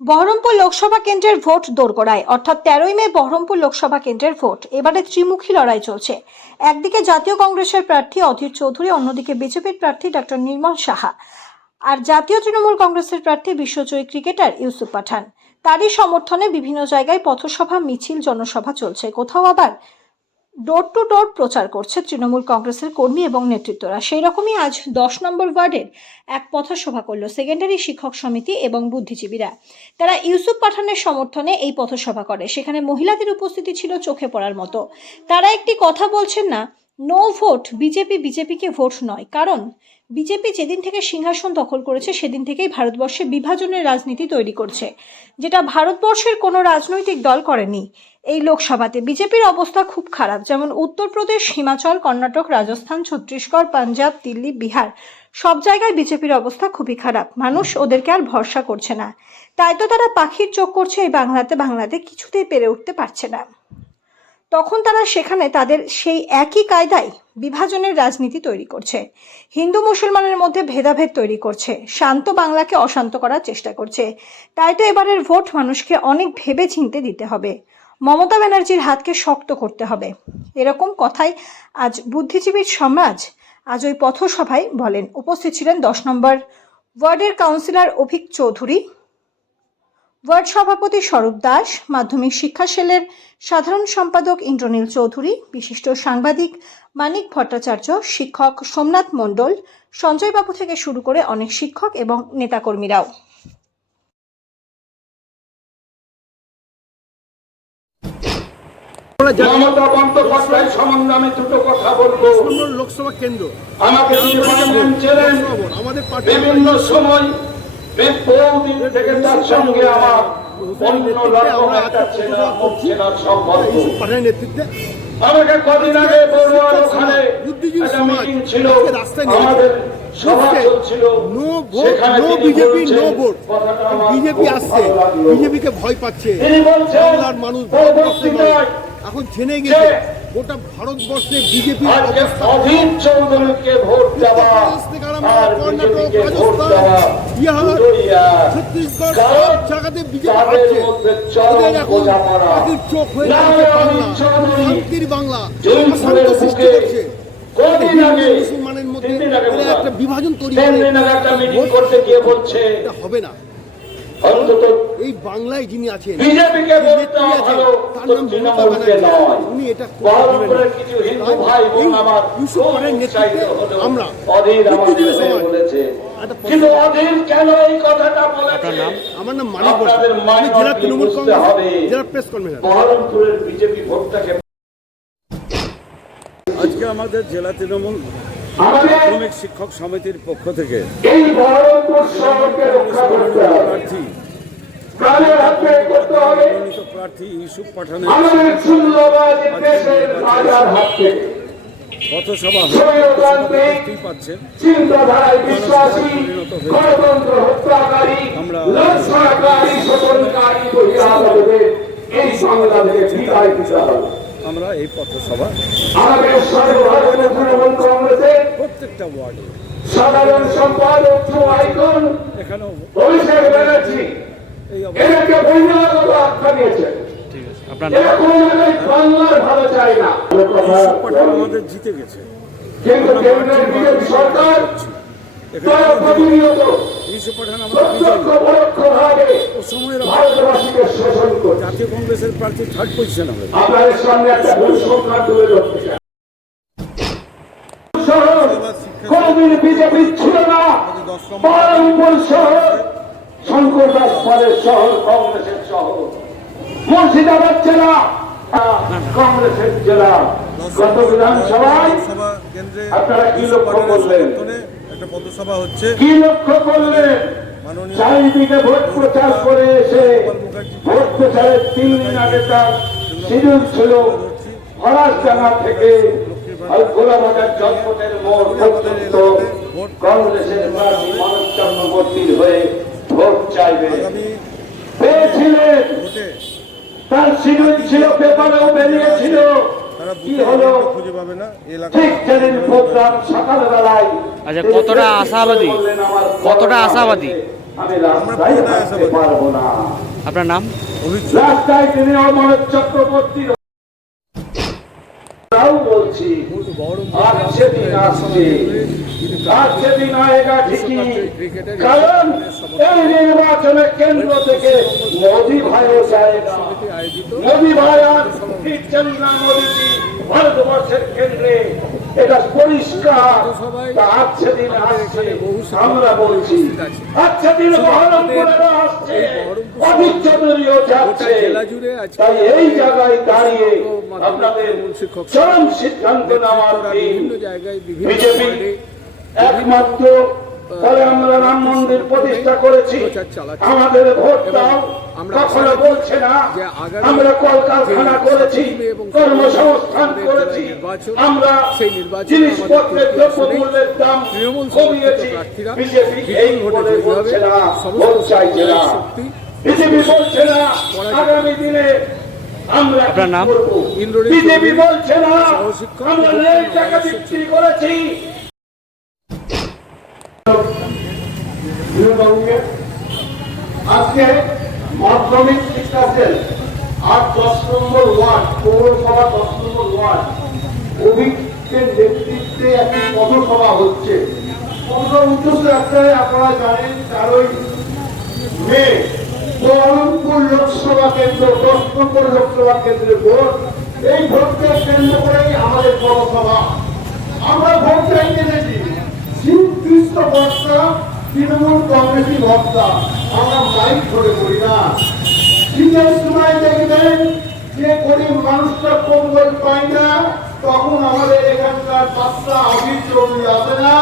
বহরমপুর লোকসভা কেন্দ্রের ভোট দোরগোড়ায়, অর্থাৎ 13ই মে বহরমপুর লোকসভা কেন্দ্রের ভোট। এবারে ত্রিমুখী লড়াই চলছে। একদিকে জাতীয় কংগ্রেসের প্রার্থী অধীর চৌধুরী, অন্যদিকে বিজেপির প্রার্থী ডক্টর নির্মল সাহা, আর জাতীয় তৃণমূল কংগ্রেসের প্রার্থী বিশ্বজয়ী ক্রিকেটার ইউসুফ পাঠান। তারই সমর্থনে বিভিন্ন জায়গায় পথসভা, মিছিল, জনসভা চলছে। কোথাও আবার ডোর টু ডোর প্রচার করছে তৃণমূল কংগ্রেসের কর্মী এবং নেতৃত্বরা। সেই রকমই আজ 10 নম্বর ওয়ার্ডের এক পথসভা করল সেকেন্ডারি শিক্ষক সমিতি এবং বুদ্ধিজীবীরা। তারা ইউসুফ পাঠানের সমর্থনে এই পথসভা করে। সেখানে মহিলাদের উপস্থিতি ছিল চোখে পড়ার মতো। তারা একটি কথা বলছেন না, নো ভোট বিজেপি, বিজেপিকে ভোট নয়। কারণ বিজেপি যেদিন থেকে সিংহাসন দখল করেছে সেদিন থেকেই ভারতবর্ষে বিভাজনের রাজনীতি তৈরি করছে, যেটা ভারতবর্ষের কোনো রাজনৈতিক দল করেনি। এই লোকসভাতে বিজেপির অবস্থা খুব খারাপ। যেমন উত্তরপ্রদেশ, হিমাচল, কর্ণাটক, রাজস্থান, ছত্তিশগড়, পাঞ্জাব, দিল্লি, বিহার, সব জায়গায় বিজেপির অবস্থা খুবই খারাপ। মানুষ ওদেরকে আর ভরসা করছে না। তাই তো তারা পাখির চোখ করছে এই বাংলাতে কিছুতেই পেরে উঠতে পারছে না। তখন তারা সেখানে তাদের সেই একই কায়দায় বিভাজনের রাজনীতি তৈরি করছে, হিন্দু মুসলমানের মধ্যে ভেদাভেদ তৈরি করছে, শান্ত বাংলাকে অশান্ত করার চেষ্টা করছে। তাই তো এবারের ভোট মানুষকে অনেক ভেবে চিনতে দিতে হবে। মমতা ব্যানার্জির হাতকে শক্ত করতে হবে। এরকম কথাই আজ বুদ্ধিজীবীর সমাজ আজ ওই পথসভায় বলেন। উপস্থিত ছিলেন 10 নম্বর ওয়ার্ডের কাউন্সিলর অভিক চৌধুরী, ওয়ার্ড সভাপতি স্বরূপ দাস, মাধ্যমিক শিক্ষা সেলের সাধারণ সম্পাদক ইন্দ্রনীল চৌধুরী, বিশিষ্ট সাংবাদিক মানিক ভট্টাচার্য, শিক্ষক সোমনাথ মণ্ডল, সঞ্জয় বাবু থেকে শুরু করে অনেক শিক্ষক এবং নেতাকর্মীরাও। মমতা বন্দ্যোপাধ্যায় সম্বন্ধে আমি দুটো কথা বলবো। লোকসভা কেন্দ্র আমাকে আমাদের বিভিন্ন সময় বহুদিন থেকে তার সঙ্গে আমার নেতৃত্বে আমাকে কদিন আগে বড়ুয়ার ওখানে একটা মিটিং ছিল, আমাদের সভা চলছিল। No BJP no vote. BJP আসছে, বিজেপিকে ভয় পাচ্ছে বাংলার মানুষ, ভারতবর্ষের মানুষ এখন জেনে গেছে গোটা ভারতবর্ষে বিজেপি। অধীর চৌধুরীকে ভোট দেওয়া, কর্ণাটক, রাজস্থান, বিহার, ছত্তিশগড় সব জায়গাতে বিজেপি আসছে। ওদের এখন পাখির চোখ হয়ে যাচ্ছে বাংলা, শান্তির বাংলা, অশান্ত সৃষ্টি করছে। মুসলমানের মধ্যে একটা বিভাজন তৈরি করতে গিয়ে বলছে এটা হবে না। অন্তত এই বাংলায় যিনি আছেন, বিজেপিকে বলতে ভালো, তার নাম মমতা ব্যানার্জি। উনি এটা কিছু হিন্দু ভাই বোন আমার ইউসুফ পাঠানের নেতৃত্বে আমরা বুদ্ধিজীবী সমাজ বলেছে। কিন্তু অধীর কেন এই কথাটা বলেছে? আমার নাম মানিক বসু, আমি জেলা তৃণমূল কংগ্রেস জেলা প্রেস কনভেনর। বহরমপুরের বিজেপি ভোটটাকে আজকে আমাদের জেলা তৃণমূল মাধ্যমিক শিক্ষক সমিতির পক্ষ থেকে এই বহরমপুর শহরকে রক্ষা করতে হবে। প্রার্থী প্রাণের হাতে করতে হবে। মনোনীত প্রার্থী ইউসুফ পাঠানের আমাদের সুন্দরবাদ দেশের রাজার হাত থেকে পথসভা দেখতেই পাচ্ছেন চিন্তাধারায় বিশ্বাসী, গণতন্ত্র হত্যাকারী, লজ্জাকারী, শোষণকারী বহিরাগতদের এই বাংলাদেশে বিদায় দিতে হবে। আমরা এই পথসভা আমাদের সর্বভারতীয় তৃণমূল কংগ্রেসের প্রত্যেকটা ওয়ার্ডে সাধারণ সম্পাদক আইকন এখানেও অভিষেক ব্যানার্জি এই এদেরকে বহিরাগত আখ্যা দিয়েছেন। এরকম বাংলার ভালো চাই না। ইউসুফ পাঠান আমাদের জিতে গেছে, কিন্তু কেন্দ্রের বিজেপি সরকার তারা প্রতিনিয়ত ইউসুফ পাঠান আমাদের পরোক্ষভাবে ভারতবাসীকে শোষণ করছে। জাতীয় কংগ্রেসের প্রার্থী 3rd পজিশন হবে। আপনাদের সামনে একটা ভুল সংখ্যা তুলে ধরতে চাই। কোনদিন বিজেপি ছিল না। বহরমপুর শহর শঙ্কর দাস পালের শহর, কংগ্রেসের শহর। মুর্শিদাবাদ জেলা কংগ্রেসের জেলা। গত বিধানসভায় আপনারা কি লক্ষ্য করলেন? একটা পথসভা হচ্ছে, কি লক্ষ্য করলেন? চারিদিকে ভোট প্রচার করে এসে ভোট প্রচারের 3 দিন আগে তার শিডিউল ছিল ফরাসডাঙ্গা থেকে গোলাবাজার জলপথের মোড় পর্যন্ত কংগ্রেসের প্রার্থী মানব চক্রবর্তীর হয়ে ভোট চাইবে পেয়েছিলেন। তার শিডিউল ছিল, পেপারেও বেরিয়েছিল। কি হলো? ঠিক সেদিন প্রোগ্রাম সকালবেলায়। আচ্ছা, কতটা আশাবাদী আমি রাস্তায় থাকতে পারবো না। আপনার নাম? রাস্তায় তিনি অমর চক্রবর্তী বলছি আসছে দিন আসছে, আসছে দিন আয়েগা ঠিকই, কারণ এই নির্বাচনের কেন্দ্র থেকে মোদী ভাইও যায়গা। মোদী ভাই আর চন্দ্রা মোদী ভারতবর্ষের কেন্দ্রে, এটা পরিষ্কার। তা আসছে দিন আসছে, আমরা বলছি আসছে দিন বহরমপুরেরও আসছে, অজিত চৌধুরীও যাচ্ছে। তাই এই জায়গায় দাঁড়িয়ে আপনাদের চরম সিদ্ধান্ত নেওয়ার দিন। বিজেপি একমাত্র তাহলে আমরা রাম মন্দির প্রতিষ্ঠা করেছি, আমাদের ভোট দাও কখনো বলছে না। আমরা কলকারখানা করেছি, কর্মসংস্থান করেছি, আমরা জিনিসপত্রের দ্রব্যমূল্যের দাম কমিয়েছি। বিজেপি এই বলে বলছে না, ভোট চাইছে না। বিজেপি বলছে না আগামী দিনে আমরা আপনার নাম? বিজেপি বলছে না আমরা রেল টাকা বিক্রি করেছি। আজকে মাধ্যমিক শিক্ষা সেল আর 10 নম্বর ওয়ার্ড, পৌরসভা 10 নম্বর ওয়ার্ড অভিজ্ঞের নেতৃত্বে একটি পথসভা হচ্ছে। উদ্দেশ্য একটাই, আপনারা জানেন 4ই মে বহরমপুর লোকসভা কেন্দ্র 10 নম্বর লোকসভা কেন্দ্রের ভোট। এই ভোটকে কেন্দ্র করেই আমাদের পথসভা। আমরা ভোট চাইতে গেছি নির্দিষ্ট বর্ষা তৃণমূল কংগ্রেসী ভক্তা, আমরা মাইক ধরে করি না। শীতের সময় দেখবেন যে গরিব মানুষটা কম্বল পায় না, তখন আমাদের এখানকার বাচ্চা অজিত চৌধুরী আসে না,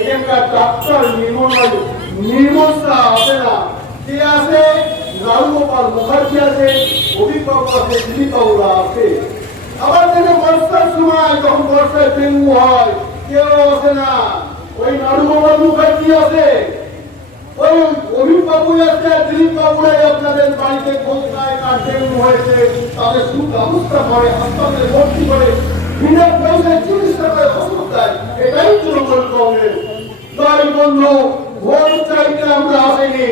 এখানকার ডাক্তার নির্মলতা আসে না। কে আসে? রাজগোপাল মুখার্জি আছে, অভিভাবক আছে, দিলীপবাবুরা আছে। আবার দেখে বর্ষার সময় যখন বর্ষায় ডেঙ্গু হয় কেউ আসে না, ওই রাজগোপাল মুখার্জি আছে, ওই অভিভাবক আছে, দিলীপবাবুরাই আপনাদের বাড়িতে পৌঁছায়। কার ডেঙ্গু হয়েছে তাদের সুব্যবস্থা করে, হাসপাতালে ভর্তি করে, বিনা পয়সায় চিকিৎসা করে, ওষুধ দেয়। এটাই তৃণমূল কংগ্রেস। তাই বন্ধু, ভোট চাইতে আমরা আসিনি,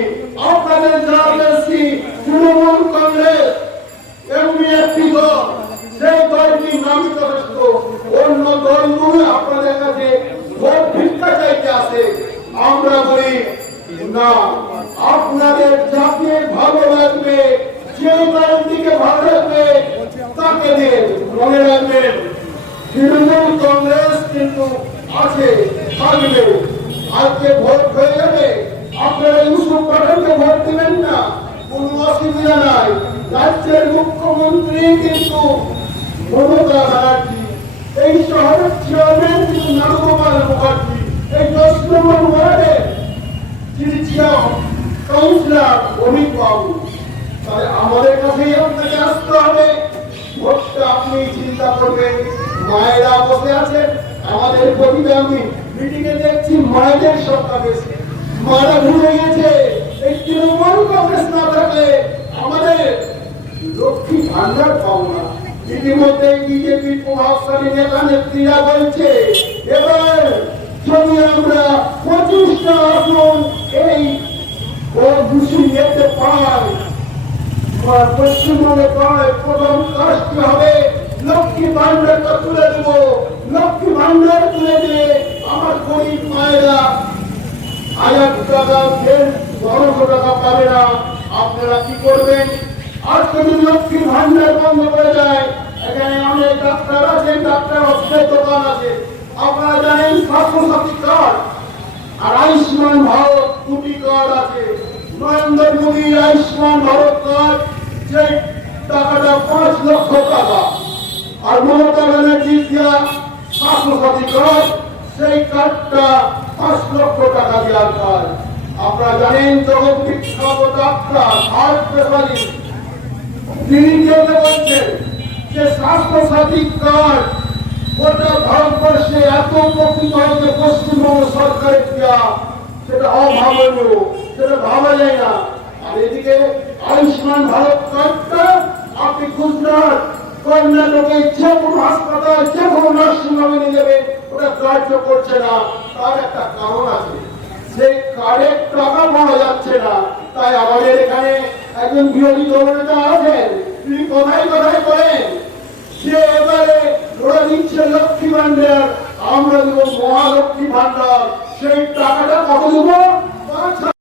আপনাদের জানাচ্ছি তৃণমূল কংগ্রেস এমনি একটি দল, সেই দলটি নামই যথেষ্ট। অন্য দলগুলো আপনাদের কাছে ভোট ভিক্ষা চাইতে আসে। আমরা বলি না, আপনাদের যাকে ভালো লাগবে, যে দলটিকে ভালো লাগবে তাকে দেন। মনে রাখবেন তৃণমূল কংগ্রেস কিন্তু আছে, থাকবে। আজকে ভোট হয়ে যাবে, আপনারা ইউসুফ পাঠানকে ভোট দিবেন না, কোনো অসুবিধা নাই। রাজ্যের মুখ্যমন্ত্রী কিন্তু মমতা ব্যানার্জি, এই শহরের চেয়ারম্যান কিন্তু রাজগোপাল মুখার্জি, এই 10 নম্বর ওয়ার্ডে যিনি কাউন্সিলর অমিত বাবু। তাহলে আমাদের কাছেই আপনাকে আসতে হবে। ভোটটা আপনি চিন্তা করবেন। মায়েরা বসে আছেন, আমাদের প্রতিটা আমি মিটিং এ দেখছি মায়েদের সংখ্যা বেশি। মারা ভুলে গেছে এই তৃণমূল কংগ্রেস না থাকলে আমাদের লক্ষ্মী ভান্ডার পাবো না। ইতিমধ্যে বিজেপির প্রভাবশালী নেতা নেত্রীরা বলছে এবার যদি আমরা 25টা আসন এই ঘুষি নিতে পাই, পশ্চিমবঙ্গে পাই, প্রথম কাজটি হবে লক্ষ্মী ভান্ডারটা তুলে দেব। লক্ষ্মী ভান্ডার তুলে দিয়ে আমার গরিব মায়েরা 1000 টাকা, 1200 টাকা পাবে না। আপনারা কি করবেন? আর যদি লক্ষ্মী ভান্ডার বন্ধ করে দেয়, এখানে অনেক ডাক্তার আছেন, ডাক্তার অস্ত্রের দোকান আছে। আপনারা জানেন স্বাস্থ্যসাথী কার্ড আর আয়ুষ্মান ভারত 2টি কার্ড আছে। নরেন্দ্র মোদী আয়ুষ্মান ভারত কার্ড, যে টাকাটা 5 লক্ষ টাকা, আর মমতা ব্যানার্জি দেওয়া স্বাস্থ্যসাথী কার্ড, সেই কার্ডটা 5 লক্ষ টাকা দেওয়ার কাজ। আপনারা জানেন জগৎ বিখ্যাত ডাক্তার হার্ট স্পেশালিস্ট তিনি বলছেন যে স্বাস্থ্যসাথী কার্ড গোটা ভারতবর্ষে এত উপকৃত হয়েছে পশ্চিমবঙ্গ সরকারের দেওয়া, সেটা অভাবনীয়, সেটা ভাবা যায় না। আর এদিকে আয়ুষ্মান ভারত কার্ডটা আপনি গুজরাট, কর্ণাটকে যে কোনো হাসপাতাল, যে কোনো নার্সিং হোমে নিয়ে যাবেন, ওটা কার্য করছে না। তার একটা কারণ আছে, সেই কার্ডের টাকা পাওয়া যাচ্ছে না। তাই আমাদের এখানে একজন বিরোধী দলনেতা আছেন, তিনি কথায় কথায় বলেন যে এবারে ওরা দিচ্ছে লক্ষ্মী ভান্ডার, আমরা দেবো মহালক্ষ্মী ভান্ডার। সেই টাকাটা কত দেবো? ৫,০০০